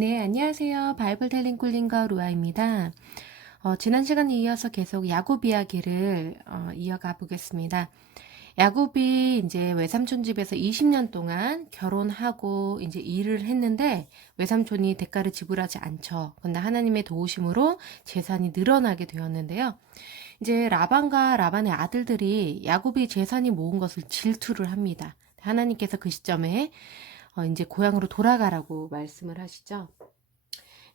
네, 안녕하세요. 바이블 텔링 쿨링거 루아입니다. 지난 시간에 이어서 계속 야곱 이야기를 이어가 보겠습니다. 야곱이 이제 외삼촌 집에서 20년 동안 결혼하고 이제 일을 했는데 외삼촌이 대가를 지불하지 않죠. 근데 하나님의 도우심으로 재산이 늘어나게 되었는데요. 이제 라반과 라반의 아들들이 야곱이 재산이 모은 것을 질투를 합니다. 하나님께서 그 시점에 이제 고향으로 돌아가라고 말씀을 하시죠.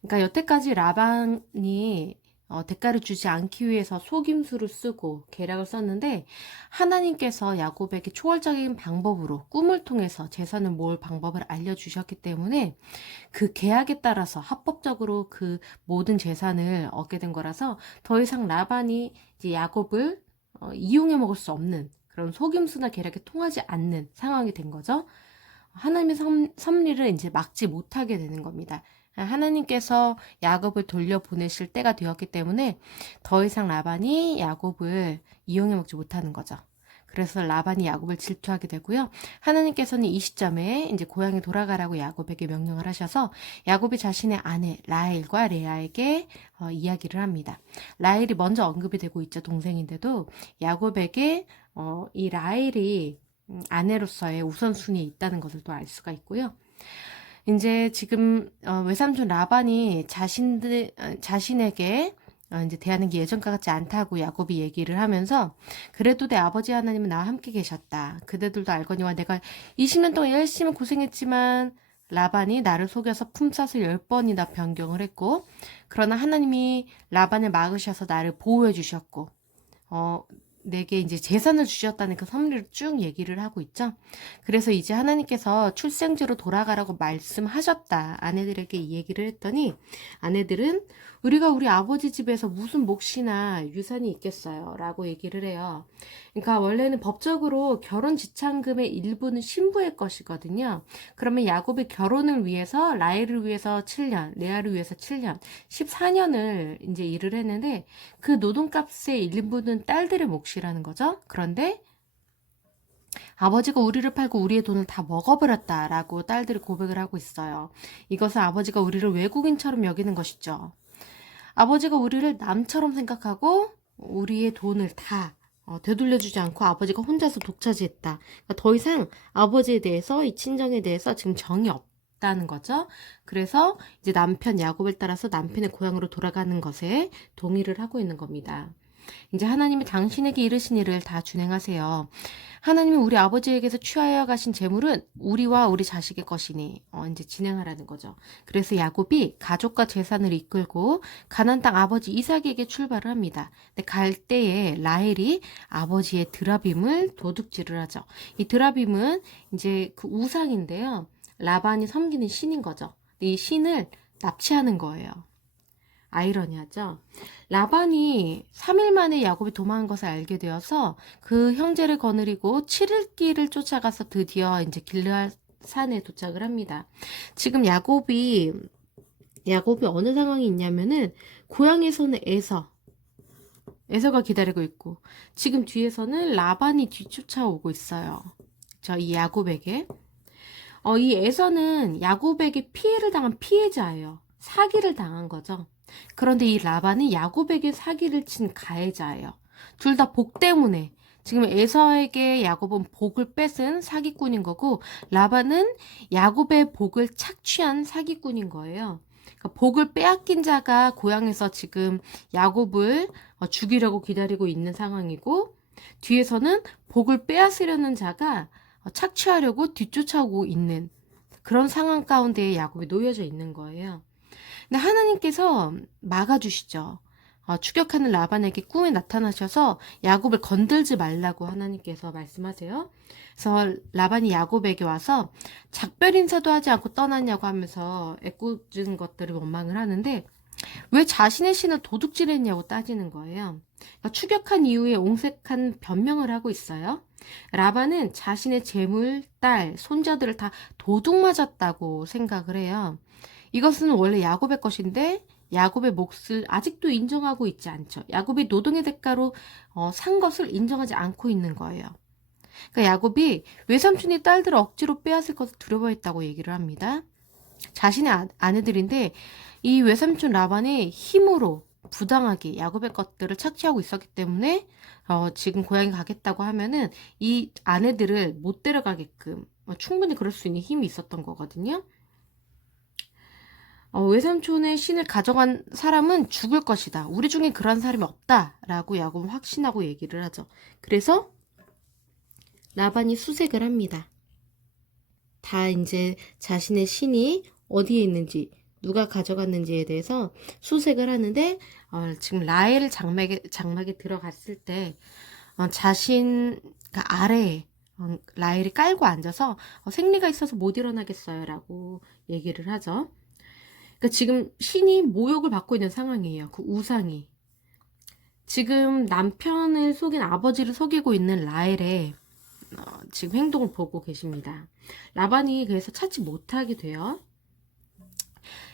그러니까 여태까지 라반이 대가를 주지 않기 위해서 속임수를 쓰고 계략을 썼는데 하나님께서 야곱에게 초월적인 방법으로 꿈을 통해서 재산을 모을 방법을 알려주셨기 때문에 그 계약에 따라서 합법적으로 그 모든 재산을 얻게 된 거라서 더 이상 라반이 이제 야곱을 이용해 먹을 수 없는 그런 속임수나 계략에 통하지 않는 상황이 된 거죠. 하나님의 섭리를 이제 막지 못하게 되는 겁니다. 하나님께서 야곱을 돌려보내실 때가 되었기 때문에 더 이상 라반이 야곱을 이용해 먹지 못하는 거죠. 그래서 라반이 야곱을 질투하게 되고요. 하나님께서는 이 시점에 이제 고향에 돌아가라고 야곱에게 명령을 하셔서 야곱이 자신의 아내 라헬과 레아에게 이야기를 합니다. 라헬이 먼저 언급이 되고 있죠. 동생인데도 야곱에게 이 라헬이 아내로서의 우선순위에 있다는 것을 또 알 수가 있고요. 이제 지금 외삼촌 라반이 자신에게 이제 대하는 게 예전과 같지 않다고 야곱이 얘기를 하면서 그래도 내 아버지 하나님은 나와 함께 계셨다. 그대들도 알거니와 내가 20년 동안 열심히 고생했지만 라반이 나를 속여서 품삯을 10번이나 변경을 했고 그러나 하나님이 라반을 막으셔서 나를 보호해 주셨고 내게 이제 재산을 주셨다는 그 섭리를 쭉 얘기를 하고 있죠. 그래서 이제 하나님께서 출생지로 돌아가라고 말씀하셨다. 아내들에게 이 얘기를 했더니 아내들은 우리가 우리 아버지 집에서 무슨 몫이나 유산이 있겠어요. 라고 얘기를 해요. 그러니까 원래는 법적으로 결혼 지참금의 일부는 신부의 것이거든요. 그러면 야곱이 결혼을 위해서 라헬을 위해서 7년, 레아를 위해서 7년, 14년을 이제 일을 했는데 그 노동값의 일부는 딸들의 몫이라는 거죠. 그런데 아버지가 우리를 팔고 우리의 돈을 다 먹어버렸다라고 딸들이 고백을 하고 있어요. 이것은 아버지가 우리를 외국인처럼 여기는 것이죠. 아버지가 우리를 남처럼 생각하고 우리의 돈을 다 되돌려주지 않고 아버지가 혼자서 독차지했다. 그러니까 더 이상 아버지에 대해서 이 친정에 대해서 지금 정이 없다는 거죠. 그래서 이제 남편 야곱을 따라서 남편의 고향으로 돌아가는 것에 동의를 하고 있는 겁니다. 이제 하나님이 당신에게 이르신 일을 다 준행하세요. 하나님은 우리 아버지에게서 취하여 가신 재물은 우리와 우리 자식의 것이니 이제 진행하라는 거죠. 그래서 야곱이 가족과 재산을 이끌고 가나안 땅 아버지 이삭에게 출발을 합니다. 근데 갈 때에 라헬이 아버지의 드라빔을 도둑질을 하죠. 이 드라빔은 이제 그 우상인데요. 라반이 섬기는 신인 거죠. 이 신을 납치하는 거예요. 아이러니하죠. 라반이 3일 만에 야곱이 도망한 것을 알게 되어서 그 형제를 거느리고 7일 길을 쫓아가서 드디어 이제 길르앗 산에 도착을 합니다. 지금 야곱이 어느 상황이 있냐면은 고향에서는 에서가 기다리고 있고 지금 뒤에서는 라반이 뒤쫓아오고 있어요. 이 야곱에게. 이 에서는 야곱에게 피해를 당한 피해자예요. 사기를 당한 거죠. 그런데 이 라반은 야곱에게 사기를 친 가해자예요. 둘 다 복 때문에 지금 에서에게 야곱은 복을 뺏은 사기꾼인 거고 라반은 야곱의 복을 착취한 사기꾼인 거예요. 그러니까 복을 빼앗긴 자가 고향에서 지금 야곱을 죽이려고 기다리고 있는 상황이고 뒤에서는 복을 빼앗으려는 자가 착취하려고 뒤쫓아오고 있는 그런 상황 가운데 야곱이 놓여져 있는 거예요. 근데 하나님께서 막아주시죠. 추격하는 라반에게 꿈에 나타나셔서 야곱을 건들지 말라고 하나님께서 말씀하세요. 그래서 라반이 야곱에게 와서 작별 인사도 하지 않고 떠났냐고 하면서 애꿎은 것들을 원망을 하는데 왜 자신의 신을 도둑질했냐고 따지는 거예요. 그러니까 추격한 이후에 옹색한 변명을 하고 있어요. 라반은 자신의 재물, 딸, 손자들을 다 도둑 맞았다고 생각을 해요. 이것은 원래 야곱의 것인데 야곱의 몫을 아직도 인정하고 있지 않죠. 야곱이 노동의 대가로 산 것을 인정하지 않고 있는 거예요. 그러니까 야곱이 외삼촌이 딸들을 억지로 빼앗을 것을 두려워했다고 얘기를 합니다. 자신의 아내들인데 이 외삼촌 라반이 힘으로 부당하게 야곱의 것들을 착취하고 있었기 때문에 지금 고향에 가겠다고 하면은 이 아내들을 못 데려가게끔 충분히 그럴 수 있는 힘이 있었던 거거든요. 외삼촌의 신을 가져간 사람은 죽을 것이다. 우리 중에 그런 사람이 없다라고 야곱은 확신하고 얘기를 하죠. 그래서 라반이 수색을 합니다. 다 이제 자신의 신이 어디에 있는지 누가 가져갔는지에 대해서 수색을 하는데 지금 라헬 장막에 들어갔을 때 자신 아래에 라헬이 깔고 앉아서 생리가 있어서 못 일어나겠어요 라고 얘기를 하죠. 그러니까 지금 신이 모욕을 받고 있는 상황이에요. 그 우상이. 지금 남편을 속인 아버지를 속이고 있는 라헬의 지금 행동을 보고 계십니다. 라반이 그래서 찾지 못하게 돼요.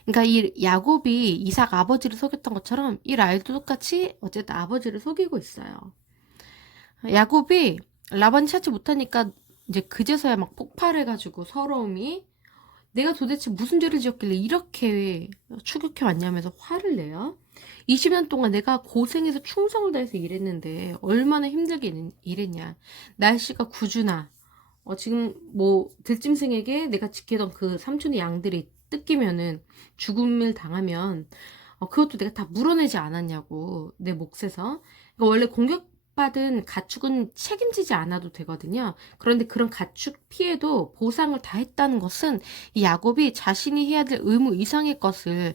그러니까 이 야곱이 이삭 아버지를 속였던 것처럼 이 라헬도 똑같이 어쨌든 아버지를 속이고 있어요. 야곱이 라반이 찾지 못하니까 이제 그제서야 막 폭발해가지고 서러움이 내가 도대체 무슨 죄를 지었길래 이렇게 추격해 왔냐면서 화를 내요. 20년 동안 내가 고생해서 충성을 다해서 일했는데 얼마나 힘들게 일했냐. 날씨가 구주나 지금 뭐 들짐승에게 내가 지키던 그 삼촌의 양들이 뜯기면은 죽음을 당하면 그것도 내가 다 물어내지 않았냐고 내 몫에서. 그러니까 원래 공격받은 가축은 책임지지 않아도 되거든요. 그런데 그런 가축 피해도 보상을 다 했다는 것은 이 야곱이 자신이 해야 될 의무 이상의 것을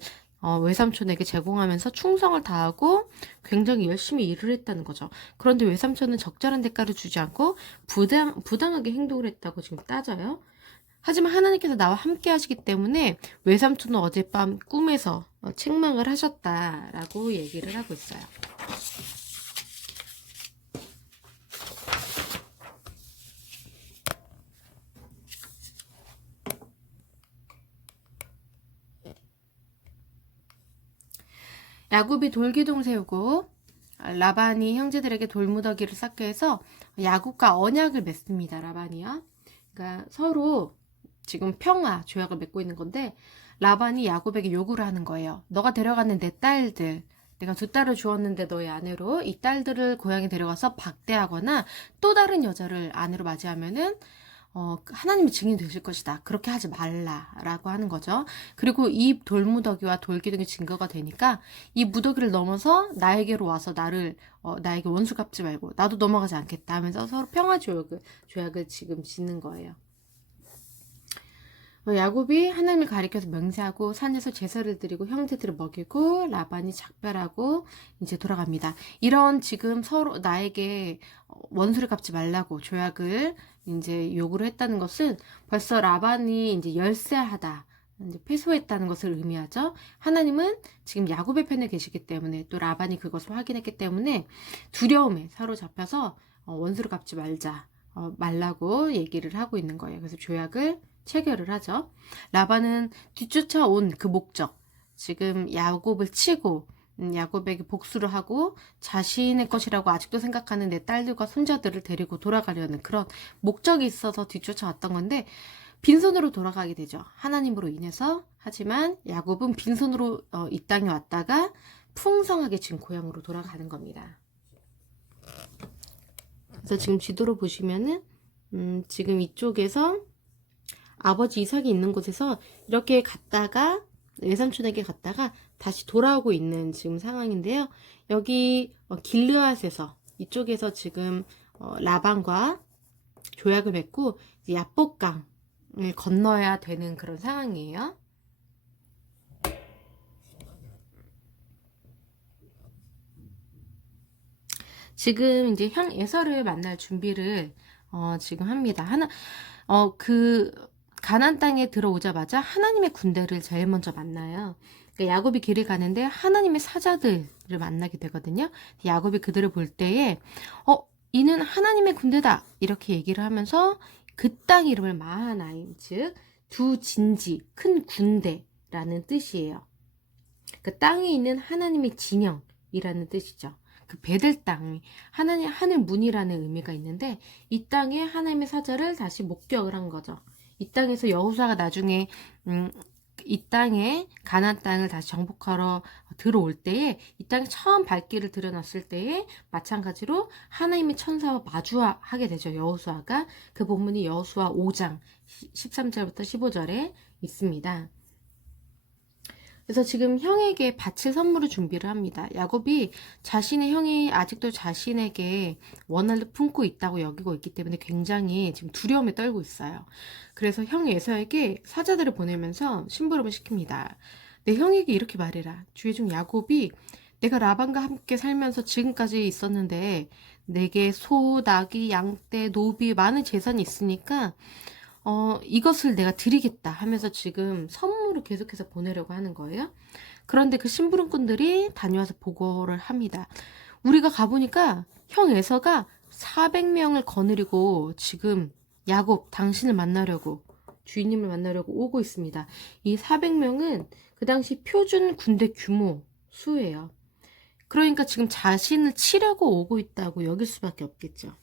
외삼촌에게 제공하면서 충성을 다하고 굉장히 열심히 일을 했다는 거죠. 그런데 외삼촌은 적절한 대가를 주지 않고 부당하게 행동을 했다고 지금 따져요. 하지만 하나님께서 나와 함께 하시기 때문에 외삼촌은 어젯밤 꿈에서 책망을 하셨다라고 얘기를 하고 있어요. 야곱이 돌기둥 세우고 라반이 형제들에게 돌무더기를 쌓게 해서 야곱과 언약을 맺습니다. 라반이요. 그러니까 서로 지금 평화 조약을 맺고 있는 건데 라반이 야곱에게 요구를 하는 거예요. 너가 데려가는 내 딸들, 내가 2딸을 주었는데 너의 아내로 이 딸들을 고향에 데려가서 박대하거나 또 다른 여자를 아내로 맞이하면은 하나님의 증인이 되실 것이다. 그렇게 하지 말라라고 하는 거죠. 그리고 이 돌무더기와 돌기둥이 증거가 되니까 이 무더기를 넘어서 나에게로 와서 나에게 원수 갚지 말고 나도 넘어가지 않겠다 하면서 서로 평화 조약을 지금 짓는 거예요. 야곱이 하나님을 가리켜서 맹세하고 산에서 제사를 드리고 형제들을 먹이고 라반이 작별하고 이제 돌아갑니다. 이런 지금 서로 나에게 원수를 갚지 말라고 조약을 이제 요구를 했다는 것은 벌써 라반이 이제 열세하다, 이제 패소했다는 것을 의미하죠. 하나님은 지금 야곱의 편에 계시기 때문에 또 라반이 그것을 확인했기 때문에 두려움에 사로잡혀서 원수를 갚지 말라고 얘기를 하고 있는 거예요. 그래서 조약을 체결을 하죠. 라반은 뒤쫓아온 그 목적, 지금 야곱을 치고 야곱에게 복수를 하고 자신의 것이라고 아직도 생각하는 내 딸들과 손자들을 데리고 돌아가려는 그런 목적이 있어서 뒤쫓아왔던 건데 빈손으로 돌아가게 되죠. 하나님으로 인해서. 하지만 야곱은 빈손으로 이 땅에 왔다가 풍성하게 지금 고향으로 돌아가는 겁니다. 그래서 지금 지도로 보시면은 지금 이쪽에서 아버지 이삭이 있는 곳에서 이렇게 갔다가 외삼촌에게 갔다가 다시 돌아오고 있는 지금 상황인데요. 여기 길르앗에서 이쪽에서 지금 라반과 조약을 맺고 야복강을 건너야 되는 그런 상황이에요. 지금 이제 형 에서를 만날 준비를 지금 합니다. 가나안 땅에 들어오자마자 하나님의 군대를 제일 먼저 만나요. 그러니까 야곱이 길을 가는데 하나님의 사자들을 만나게 되거든요. 야곱이 그들을 볼 때에 이는 하나님의 군대다 이렇게 얘기를 하면서 그 땅 이름을 마하나임, 즉 두 진지, 큰 군대라는 뜻이에요. 그 땅에 있는 하나님의 진영이라는 뜻이죠. 그 베들 땅, 하늘 문이라는 의미가 있는데 이 땅에 하나님의 사자를 다시 목격을 한 거죠. 이 땅에서 여호수아가 나중에 이 땅에 가나안 땅을 다시 정복하러 들어올 때에 이 땅에 처음 발길을 들여놨을 때에 마찬가지로 하나님의 천사와 마주하게 되죠. 여호수아가. 그 본문이 여호수아 5장 13절부터 15절에 있습니다. 그래서 지금 형에게 바칠 선물을 준비를 합니다. 야곱이 자신의 형이 아직도 자신에게 원한을 품고 있다고 여기고 있기 때문에 굉장히 지금 두려움에 떨고 있어요. 그래서 형 에서에게 사자들을 보내면서 심부름을 시킵니다. 내 형에게 이렇게 말해라. 주의 종 야곱이 내가 라반과 함께 살면서 지금까지 있었는데 내게 소, 나귀, 양떼, 노비 많은 재산이 있으니까 이것을 내가 드리겠다 하면서 지금 선물을 계속해서 보내려고 하는 거예요. 그런데 그 심부름꾼들이 다녀와서 보고를 합니다. 우리가 가보니까 형 에서가 400명을 거느리고 지금 야곱 당신을 만나려고 주인님을 만나려고 오고 있습니다. 이 400명은 그 당시 표준 군대 규모 수예요. 그러니까 지금 자신을 치려고 오고 있다고 여길 수밖에 없겠죠.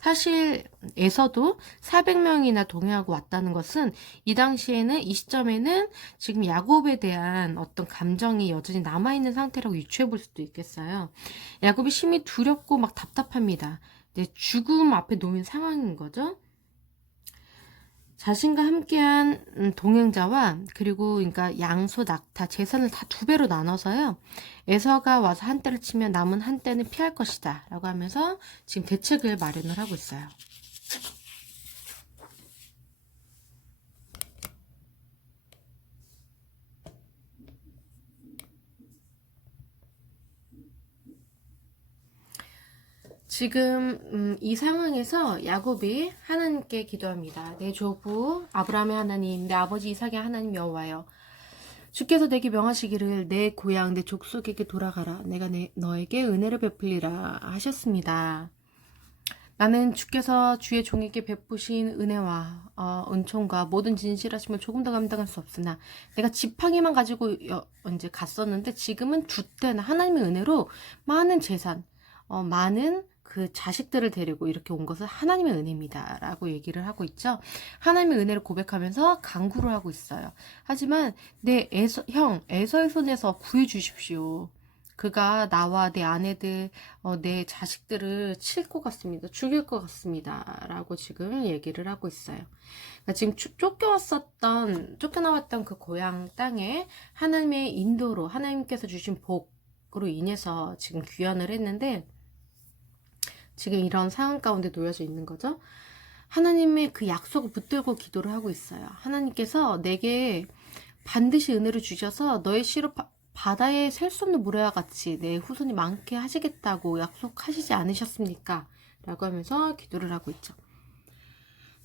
사실 에서도 400명이나 동행하고 왔다는 것은 이 당시에는 이 시점에는 지금 야곱에 대한 어떤 감정이 여전히 남아있는 상태라고 유추해 볼 수도 있겠어요. 야곱이 심히 두렵고 막 답답합니다. 이제 죽음 앞에 놓인 상황인 거죠. 자신과 함께한 동행자와 그리고 그러니까 양소, 낙타, 재산을 다 2배로 나눠서요. 에서가 와서 한 대를 치면 남은 한 대는 피할 것이다 라고 하면서 지금 대책을 마련을 하고 있어요. 지금 이 상황에서 야곱이 하나님께 기도합니다. 내 조부 아브라함의 하나님, 내 아버지 이삭의 하나님 여호와여, 주께서 내게 명하시기를 내 고향 내 족속에게 돌아가라. 내가 너에게 은혜를 베풀리라 하셨습니다. 나는 주께서 주의 종에게 베푸신 은혜와 은총과 모든 진실하심을 조금 더 감당할 수 없으나 내가 지팡이만 가지고 이제 갔었는데 지금은 주때나 하나님의 은혜로 많은 재산, 많은 그 자식들을 데리고 이렇게 온 것은 하나님의 은혜입니다 라고 얘기를 하고 있죠. 하나님의 은혜를 고백하면서 간구를 하고 있어요. 하지만 내 형 에서의 손에서 구해 주십시오. 그가 나와 내 아내들, 내 자식들을 칠 것 같습니다. 죽일 것 같습니다 라고 지금 얘기를 하고 있어요. 그러니까 지금 쫓겨나왔던 그 고향 땅에 하나님의 인도로 하나님께서 주신 복으로 인해서 지금 귀환을 했는데 지금 이런 상황 가운데 놓여져 있는 거죠. 하나님의 그 약속을 붙들고 기도를 하고 있어요. 하나님께서 내게 반드시 은혜를 주셔서 너의 씨로 바다에 셀 수 없는 모래와 같이 내 후손이 많게 하시겠다고 약속하시지 않으셨습니까? 라고 하면서 기도를 하고 있죠.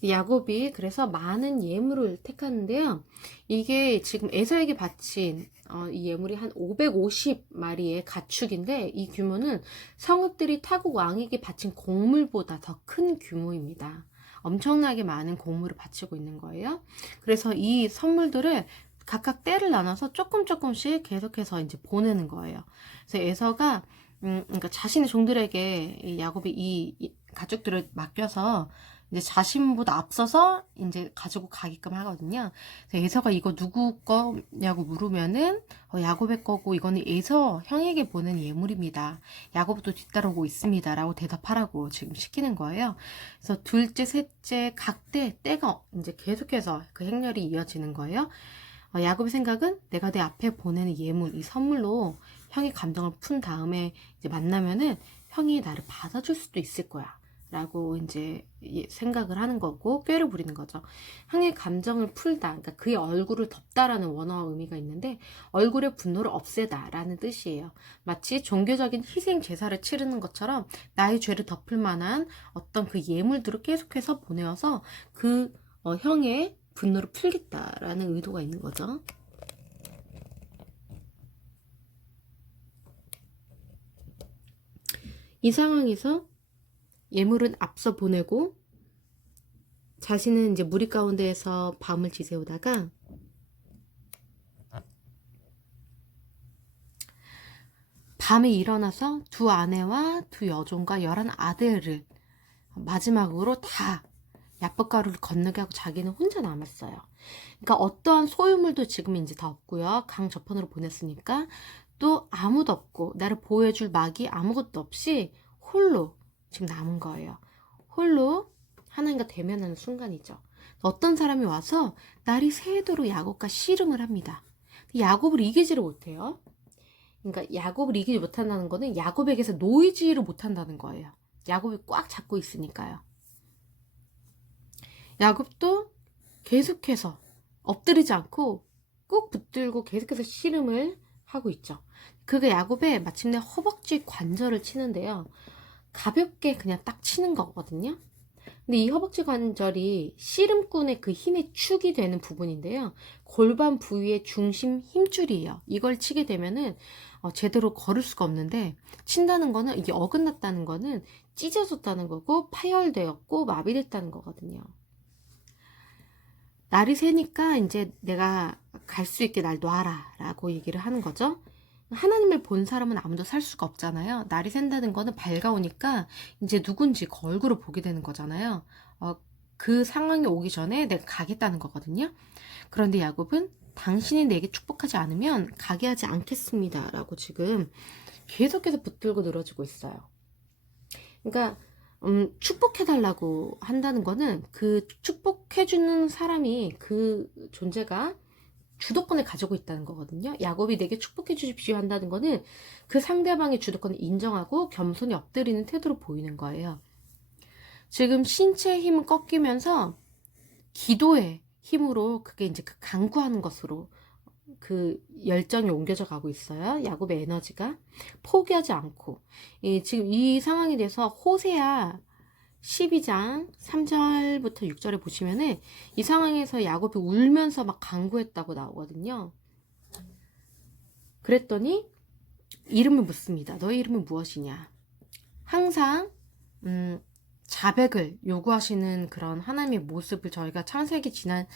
야곱이 그래서 많은 예물을 택하는데요. 이게 지금 에서에게 바친 이 예물이 한 550마리의 가축인데 이 규모는 성읍들이 타국 왕에게 바친 곡물보다 더 큰 규모입니다. 엄청나게 많은 곡물을 바치고 있는 거예요. 그래서 이 선물들을 각각 때를 나눠서 조금씩 계속해서 이제 보내는 거예요. 그래서 에서가 그러니까 자신의 종들에게 야곱이 이 가축들을 맡겨서 이제 자신보다 앞서서 이제 가지고 가게끔 하거든요. 그래서 에서가 이거 누구 거냐고 물으면은 야곱의 거고 이거는 에서 형에게 보낸 예물입니다. 야곱도 뒤따르고 있습니다라고 대답하라고 지금 시키는 거예요. 그래서 둘째, 셋째 각 때가 이제 계속해서 그 행렬이 이어지는 거예요. 야곱의 생각은 내가 내 앞에 보내는 예물, 이 선물로 형의 감정을 푼 다음에 이제 만나면은 형이 나를 받아줄 수도 있을 거야. 라고 이제 생각을 하는 거고 꾀를 부리는 거죠. 형의 감정을 풀다, 그러니까 그의 얼굴을 덮다라는 원어와 의미가 있는데 얼굴의 분노를 없애다 라는 뜻이에요. 마치 종교적인 희생 제사를 치르는 것처럼 나의 죄를 덮을 만한 어떤 그 예물들을 계속해서 보내어서 그 형의 분노를 풀겠다라는 의도가 있는 거죠. 이 상황에서 예물은 앞서 보내고 자신은 이제 무리 가운데에서 밤을 지새우다가 밤에 일어나서 두 아내와 두 여종과 11 아들을 마지막으로 다 야복가루를 건너게 하고 자기는 혼자 남았어요. 그러니까 어떠한 소유물도 지금 이제 다 없고요. 강 저편으로 보냈으니까 또 아무도 없고 나를 보호해줄 막이 아무것도 없이 홀로 지금 남은 거예요. 홀로 하나님과 대면하는 순간이죠. 어떤 사람이 와서 날이 새도록 야곱과 씨름을 합니다. 야곱을 이기지를 못해요. 그러니까 야곱을 이기지 못한다는 거는 야곱에게서 놓이지를 못한다는 거예요. 야곱이 꽉 잡고 있으니까요. 야곱도 계속해서 엎드리지 않고 꾹 붙들고 계속해서 씨름을 하고 있죠. 그가 야곱의 마침내 허벅지 관절을 치는데요. 가볍게 그냥 딱 치는 거거든요. 근데 이 허벅지 관절이 씨름꾼의 그 힘의 축이 되는 부분인데요. 골반 부위의 중심 힘줄이에요. 이걸 치게 되면은 제대로 걸을 수가 없는데, 친다는 거는, 이게 어긋났다는 거는 찢어졌다는 거고 파열되었고 마비됐다는 거거든요. 날이 새니까 이제 내가 갈 수 있게 날 놔라 라고 얘기를 하는 거죠. 하나님을 본 사람은 아무도 살 수가 없잖아요. 날이 샌다는 거는 밝아오니까 이제 누군지 그 얼굴을 보게 되는 거잖아요. 그 상황이 오기 전에 내가 가겠다는 거거든요. 그런데 야곱은 당신이 내게 축복하지 않으면 가게 하지 않겠습니다 라고 지금 계속해서 붙들고 늘어지고 있어요. 그러니까 축복해달라고 한다는 거는 그 축복해주는 사람이, 그 존재가 주도권을 가지고 있다는 거거든요. 야곱이 내게 축복해 주십시오 한다는 거는 그 상대방의 주도권을 인정하고 겸손히 엎드리는 태도로 보이는 거예요. 지금 신체의 힘은 꺾이면서 기도의 힘으로 그게 이제 그 간구하는 것으로 그 열정이 옮겨져 가고 있어요. 야곱의 에너지가 포기하지 않고. 지금 이 상황에 대해서 호세아 12장 3절부터 6절에 보시면은 이 상황에서 야곱이 울면서 막 간구했다고 나오거든요. 그랬더니 이름을 묻습니다. 너의 이름은 무엇이냐? 항상 자백을 요구하시는 그런 하나님의 모습을 저희가 창세기 지난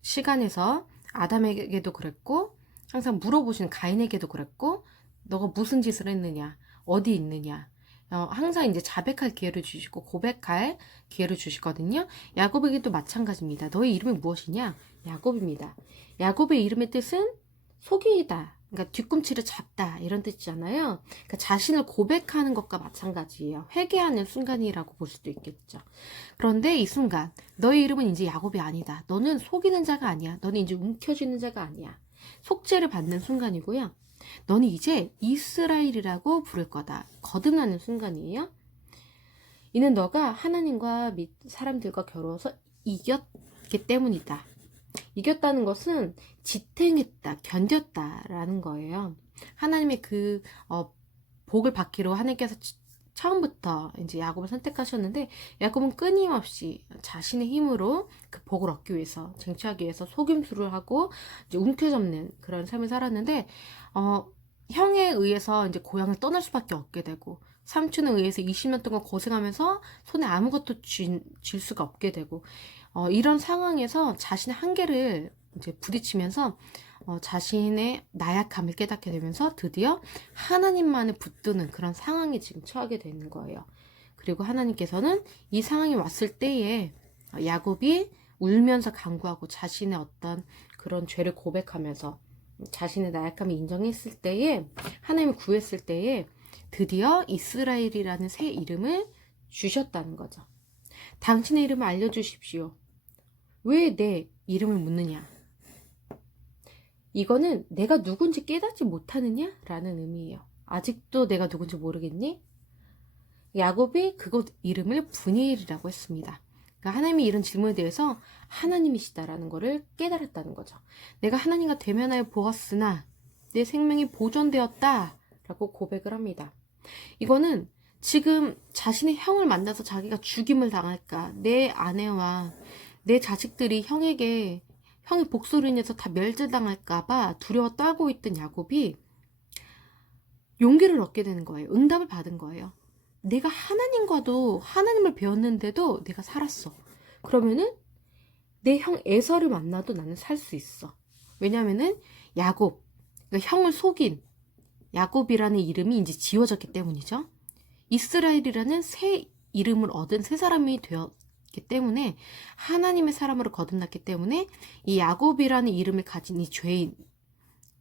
시간에서 아담에게도 그랬고, 항상 물어보시는 가인에게도 그랬고, 너가 무슨 짓을 했느냐, 어디 있느냐, 항상 이제 자백할 기회를 주시고 고백할 기회를 주시거든요. 야곱에게도 마찬가지입니다. 너의 이름이 무엇이냐? 야곱입니다. 야곱의 이름의 뜻은 속이다, 그러니까 뒤꿈치를 잡다, 이런 뜻이잖아요. 그러니까 자신을 고백하는 것과 마찬가지예요. 회개하는 순간이라고 볼 수도 있겠죠. 그런데 이 순간 너의 이름은 이제 야곱이 아니다. 너는 속이는 자가 아니야. 너는 이제 움켜쥐는 자가 아니야. 속죄를 받는 순간이고요. 너는 이제 이스라엘이라고 부를 거다. 거듭나는 순간이에요. 이는 너가 하나님과 사람들과 겨루어서 이겼기 때문이다. 이겼다는 것은 지탱했다, 견뎠다라는 거예요. 하나님의 그 복을 받기로 하나님께서 처음부터 이제 야곱을 선택하셨는데, 야곱은 끊임없이 자신의 힘으로 그 복을 얻기 위해서, 쟁취하기 위해서 속임수를 하고 이제 움켜잡는 그런 삶을 살았는데, 형에 의해서 이제 고향을 떠날 수밖에 없게 되고, 삼촌에 의해서 20년 동안 고생하면서 손에 아무것도 쥘 수가 없게 되고, 이런 상황에서 자신의 한계를 이제 부딪히면서 자신의 나약함을 깨닫게 되면서 드디어 하나님만을 붙드는 그런 상황에 지금 처하게 되는 거예요. 그리고 하나님께서는 이 상황이 왔을 때에 야곱이 울면서 간구하고 자신의 어떤 그런 죄를 고백하면서 자신의 나약함을 인정했을 때에, 하나님을 구했을 때에 드디어 이스라엘이라는 새 이름을 주셨다는 거죠. 당신의 이름을 알려주십시오. 왜 내 이름을 묻느냐? 이거는 내가 누군지 깨닫지 못하느냐? 라는 의미예요. 아직도 내가 누군지 모르겠니? 야곱이 그곳 이름을 브니엘이라고 했습니다. 그러니까 하나님이 이런 질문에 대해서 하나님이시다라는 것을 깨달았다는 거죠. 내가 하나님과 대면하여 보았으나 내 생명이 보존되었다 라고 고백을 합니다. 이거는 지금 자신의 형을 만나서 자기가 죽임을 당할까, 내 아내와 내 자식들이 형의 복수로 인해서 다 멸절당할까봐 두려워 떨고 있던 야곱이 용기를 얻게 되는 거예요. 응답을 받은 거예요. 내가 하나님을 배웠는데도 내가 살았어. 그러면은 내 형 에서를 만나도 나는 살 수 있어. 왜냐면은 야곱, 그러니까 형을 속인 야곱이라는 이름이 이제 지워졌기 때문이죠. 이스라엘이라는 새 이름을 얻은 새 사람이 때문에 하나님의 사람으로 거듭났기 때문에 이 야곱이라는 이름을 가진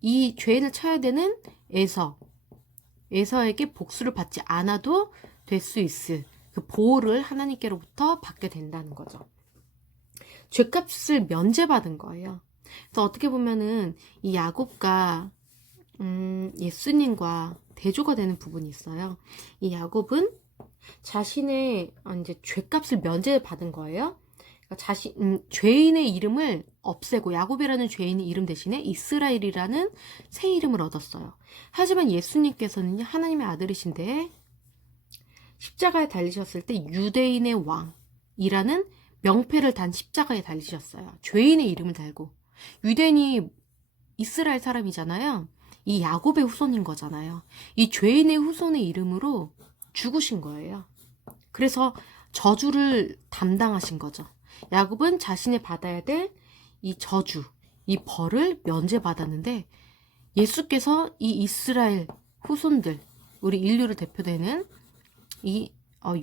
이 죄인을 쳐야 되는 에서에게 복수를 받지 않아도 될 수 있을 그 보호를 하나님께로부터 받게 된다는 거죠. 죄값을 면제받은 거예요. 그래서 어떻게 보면은 이 야곱과 예수님과 대조가 되는 부분이 있어요. 이 야곱은 자신의 이제 죄값을 면제받은 거예요. 그러니까 죄인의 이름을 없애고 야곱이라는 죄인의 이름 대신에 이스라엘이라는 새 이름을 얻었어요. 하지만 예수님께서는 하나님의 아들이신데 십자가에 달리셨을 때 유대인의 왕이라는 명패를 단 십자가에 달리셨어요. 죄인의 이름을 달고. 유대인이 이스라엘 사람이잖아요. 이 야곱의 후손인 거잖아요. 이 죄인의 후손의 이름으로 죽으신 거예요. 그래서 저주를 담당하신 거죠. 야곱은 자신이 받아야 될 이 저주, 이 벌을 면제받았는데 예수께서 이 이스라엘 후손들, 우리 인류를 대표되는 이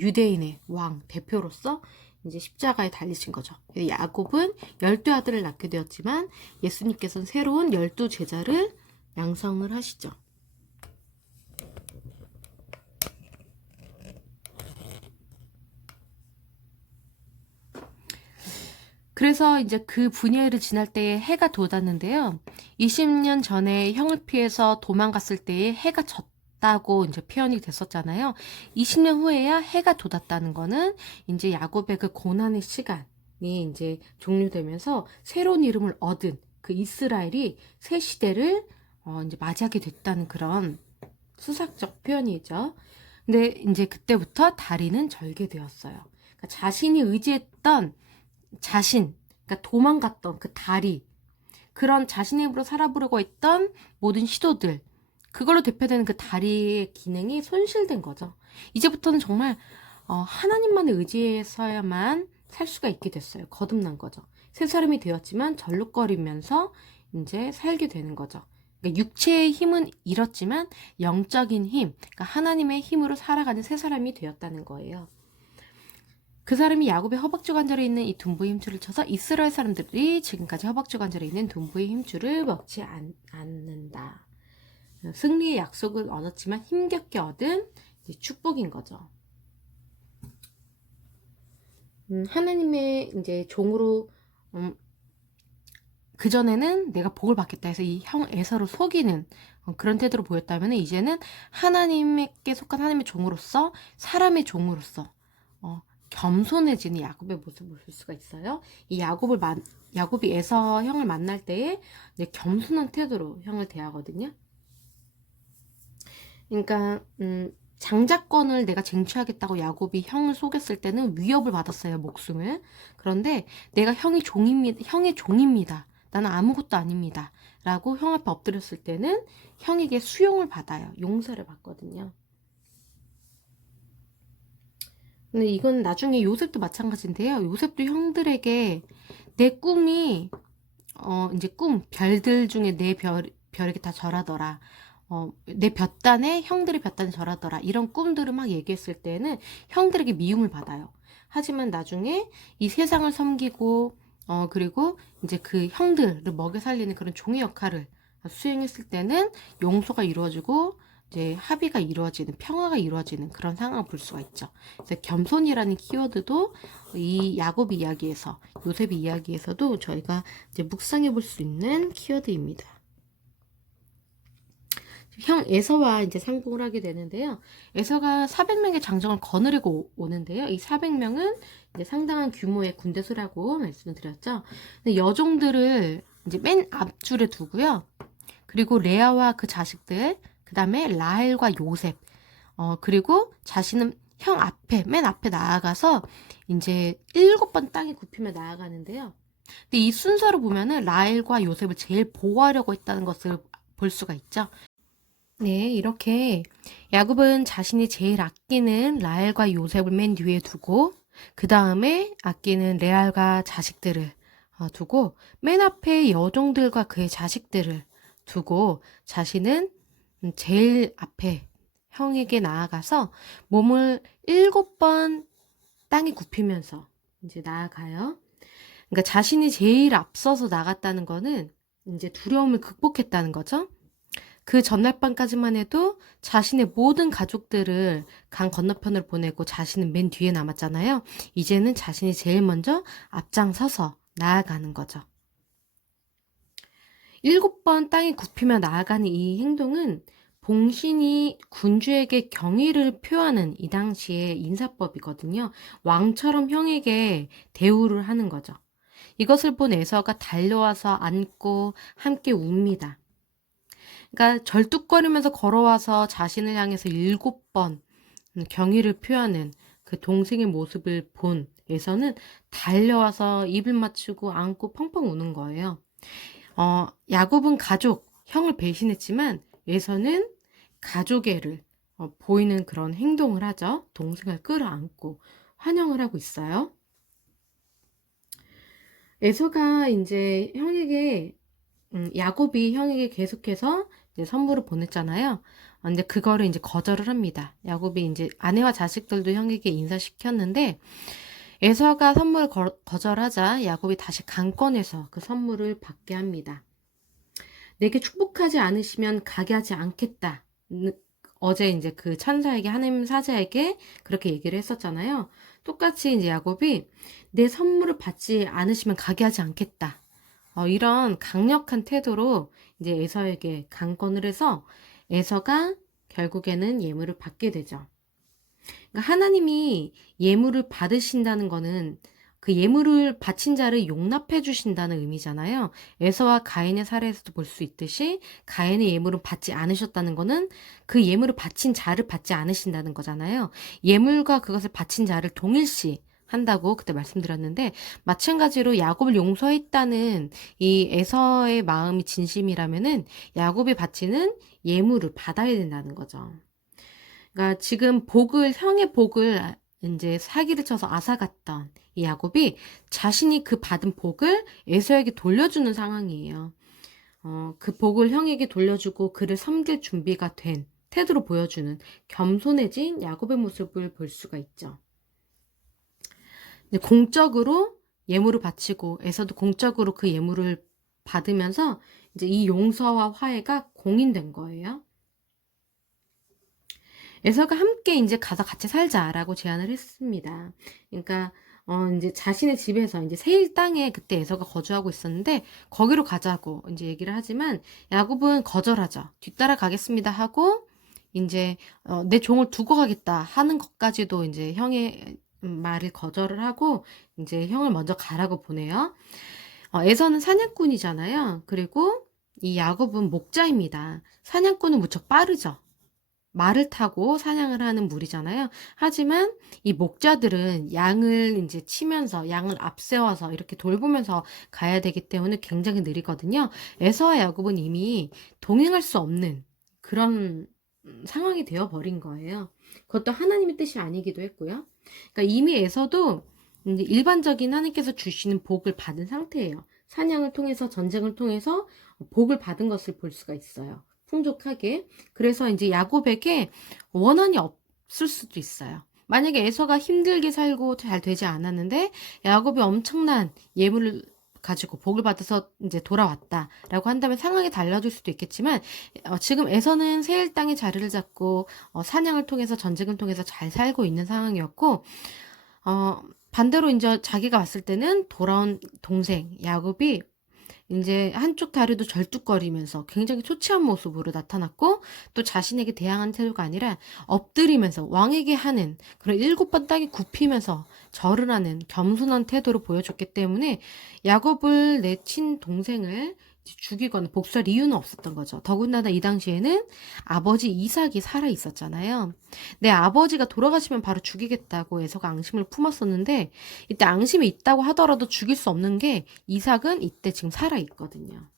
유대인의 왕 대표로서 이제 십자가에 달리신 거죠. 야곱은 12 아들을 낳게 되었지만 예수님께서는 새로운 12 제자를 양성을 하시죠. 그래서 이제 그 분야를 지날 때에 해가 돋았는데요. 20년 전에 형을 피해서 도망갔을 때에 해가 졌다고 이제 표현이 됐었잖아요. 20년 후에야 해가 돋았다는 거는 이제 야곱의 그 고난의 시간이 이제 종료되면서 새로운 이름을 얻은 그 이스라엘이 새 시대를 이제 맞이하게 됐다는 그런 수사적 표현이죠. 근데 이제 그때부터 다리는 절개되었어요. 그러니까 자신이 의지했던 그러니까 도망갔던 그 다리, 그런 자신의 힘으로 살아보려고 했던 모든 시도들, 그걸로 대표되는 그 다리의 기능이 손실된 거죠. 이제부터는 정말 하나님만의 의지에서야만 살 수가 있게 됐어요. 거듭난 거죠. 새 사람이 되었지만 절룩거리면서 이제 살게 되는 거죠. 그러니까 육체의 힘은 잃었지만 영적인 힘, 그러니까 하나님의 힘으로 살아가는 새 사람이 되었다는 거예요. 그 사람이 야곱의 허벅지 관절에 있는 이 둔부의 힘줄을 쳐서 이스라엘 사람들이 지금까지 허벅지 관절에 있는 둔부의 힘줄을 먹지 않는다. 승리의 약속을 얻었지만 힘겹게 얻은 축복인 거죠. 하나님의 이제 종으로 그전에는 내가 복을 받겠다 해서 이 형 에서를 속이는 그런 태도로 보였다면 이제는 하나님께 속한 하나님의 종으로서 사람의 종으로서 겸손해지는 야곱의 모습을 볼 수가 있어요. 이 야곱이 에서 형을 만날 때에 이제 겸손한 태도로 형을 대하거든요. 그러니까 장자권을 내가 쟁취하겠다고 야곱이 형을 속였을 때는 위협을 받았어요, 목숨을. 그런데 내가 형의 종입니다. 나는 아무것도 아닙니다. 라고 형 앞에 엎드렸을 때는 형에게 수용을 받아요. 용서를 받거든요. 근데 이건 나중에 요셉도 마찬가지인데요. 요셉도 형들에게 내 꿈이 이제 별들 중에 내 별에게 다 절하더라. 내 볕단에 형들의 볕단에 절하더라. 이런 꿈들을 막 얘기했을 때는 형들에게 미움을 받아요. 하지만 나중에 이 세상을 섬기고 그리고 이제 그 형들을 먹여 살리는 그런 종의 역할을 수행했을 때는 용서가 이루어지고 이제 합의가 이루어지는, 평화가 이루어지는 그런 상황을 볼 수가 있죠. 그래서 겸손이라는 키워드도 이 야곱 이야기에서, 요셉 이야기에서도 저희가 이제 묵상해 볼 수 있는 키워드입니다. 형 에서와 이제 상봉을 하게 되는데요. 에서가 400명의 장정을 거느리고 오는데요. 이 400명은 이제 상당한 규모의 군대 수라고 말씀을 드렸죠. 근데 여종들을 이제 맨 앞줄에 두고요. 그리고 레아와 그 자식들, 그 다음에 라헬과 요셉, 그리고 자신은 형 앞에, 맨 앞에 나아가서 이제 7번 땅에 굽히며 나아가는데요. 근데 이 순서로 보면은 라헬과 요셉을 제일 보호하려고 했다는 것을 볼 수가 있죠. 네, 이렇게 야곱은 자신이 제일 아끼는 라헬과 요셉을 맨 뒤에 두고 그 다음에 아끼는 레알과 자식들을 두고 맨 앞에 여종들과 그의 자식들을 두고 자신은 제일 앞에 형에게 나아가서 몸을 7번 땅에 굽히면서 이제 나아가요. 그러니까 자신이 제일 앞서서 나갔다는 거는 이제 두려움을 극복했다는 거죠. 그 전날 밤까지만 해도 자신의 모든 가족들을 강 건너편으로 보내고 자신은 맨 뒤에 남았잖아요. 이제는 자신이 제일 먼저 앞장서서 나아가는 거죠. 7번 땅이 굽히며 나아가는 이 행동은 봉신이 군주에게 경의를 표하는 이 당시의 인사법이거든요. 왕처럼 형에게 대우를 하는 거죠. 이것을 본 에서가 달려와서 안고 함께 웁니다. 그러니까 절뚝거리면서 걸어와서 자신을 향해서 7번 경의를 표하는 그 동생의 모습을 본 에서는 달려와서 입을 맞추고 안고 펑펑 우는 거예요. 야곱은 가족, 형을 배신했지만 에서는 가족애를 보이는 그런 행동을 하죠. 동생을 끌어안고 환영을 하고 있어요. 에서가 이제 형에게 야곱이 형에게 계속해서 이제 선물을 보냈잖아요. 근데 그거를 이제 거절을 합니다. 야곱이 이제 아내와 자식들도 형에게 인사시켰는데 에서가 선물을 거절하자 야곱이 다시 강권해서 그 선물을 받게 합니다. 내게 축복하지 않으시면 가게 하지 않겠다. 어제 이제 그 천사에게 하나님 사자에게 그렇게 얘기를 했었잖아요. 똑같이 이제 야곱이 내 선물을 받지 않으시면 가게 하지 않겠다. 이런 강력한 태도로 이제 에서에게 강권을 해서 에서가 결국에는 예물을 받게 되죠. 그러니까 하나님이 예물을 받으신다는 거는 그 예물을 바친 자를 용납해 주신다는 의미잖아요. 에서와 가인의 사례에서도 볼 수 있듯이 가인의 예물을 받지 않으셨다는 거는 그 예물을 바친 자를 받지 않으신다는 거잖아요. 예물과 그것을 바친 자를 동일시 한다고 그때 말씀드렸는데 마찬가지로 야곱을 용서했다는 이 에서의 마음이 진심이라면은 야곱이 바치는 예물을 받아야 된다는 거죠. 그러니까 지금 형의 복을 이제 사기를 쳐서 앗아갔던 이 야곱이 자신이 그 받은 복을 에서에게 돌려주는 상황이에요. 그 복을 형에게 돌려주고 그를 섬길 준비가 된 태도로 보여주는 겸손해진 야곱의 모습을 볼 수가 있죠. 이제 공적으로 예물을 바치고 에서도 공적으로 그 예물을 받으면서 이제 이 용서와 화해가 공인된 거예요. 에서가 함께 이제 가서 같이 살자라고 제안을 했습니다. 그러니까 이제 자신의 집에서 이제 세일 땅에 그때 에서가 거주하고 있었는데 거기로 가자고 이제 얘기를 하지만 야곱은 거절하죠. 뒤따라 가겠습니다 하고 이제 내 종을 두고 가겠다 하는 것까지도 이제 형의 말을 거절을 하고 이제 형을 먼저 가라고 보내요. 에서는 사냥꾼이잖아요. 그리고 이 야곱은 목자입니다. 사냥꾼은 무척 빠르죠. 말을 타고 사냥을 하는 무리잖아요. 하지만 이 목자들은 양을 이제 치면서 양을 앞세워서 이렇게 돌보면서 가야 되기 때문에 굉장히 느리거든요. 에서와 야곱은 이미 동행할 수 없는 그런 상황이 되어 버린 거예요. 그것도 하나님의 뜻이 아니기도 했고요. 그러니까 이미 에서도 이제 일반적인 하나님께서 주시는 복을 받은 상태예요. 사냥을 통해서 전쟁을 통해서 복을 받은 것을 볼 수가 있어요. 풍족하게. 그래서 이제 야곱에게 원한이 없을 수도 있어요. 만약에 에서가 힘들게 살고 잘 되지 않았는데 야곱이 엄청난 예물을 가지고 복을 받아서 이제 돌아왔다라고 한다면 상황이 달라질 수도 있겠지만 지금 에서는 세일 땅에 자리를 잡고 사냥을 통해서 전쟁을 통해서 잘 살고 있는 상황이었고 반대로 이제 자기가 왔을 때는 돌아온 동생 야곱이 이제 한쪽 다리도 절뚝거리면서 굉장히 초췌한 모습으로 나타났고 또 자신에게 대항한 태도가 아니라 엎드리면서 왕에게 하는 그런 7번 땅에 굽히면서 절을 하는 겸손한 태도를 보여줬기 때문에 야곱을 내친 동생을 죽이거나 복수할 이유는 없었던 거죠. 더군다나 이 당시에는 아버지 이삭이 살아 있었잖아요. 내 아버지가 돌아가시면 바로 죽이겠다고 에서가 앙심을 품었었는데 이때 앙심이 있다고 하더라도 죽일 수 없는 게 이삭은 이때 지금 살아 있거든요.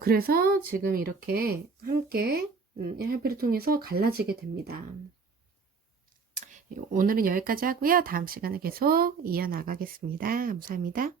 그래서 지금 이렇게 함께 협의를 통해서 갈라지게 됩니다. 오늘은 여기까지 하고요. 다음 시간에 계속 이어나가겠습니다. 감사합니다.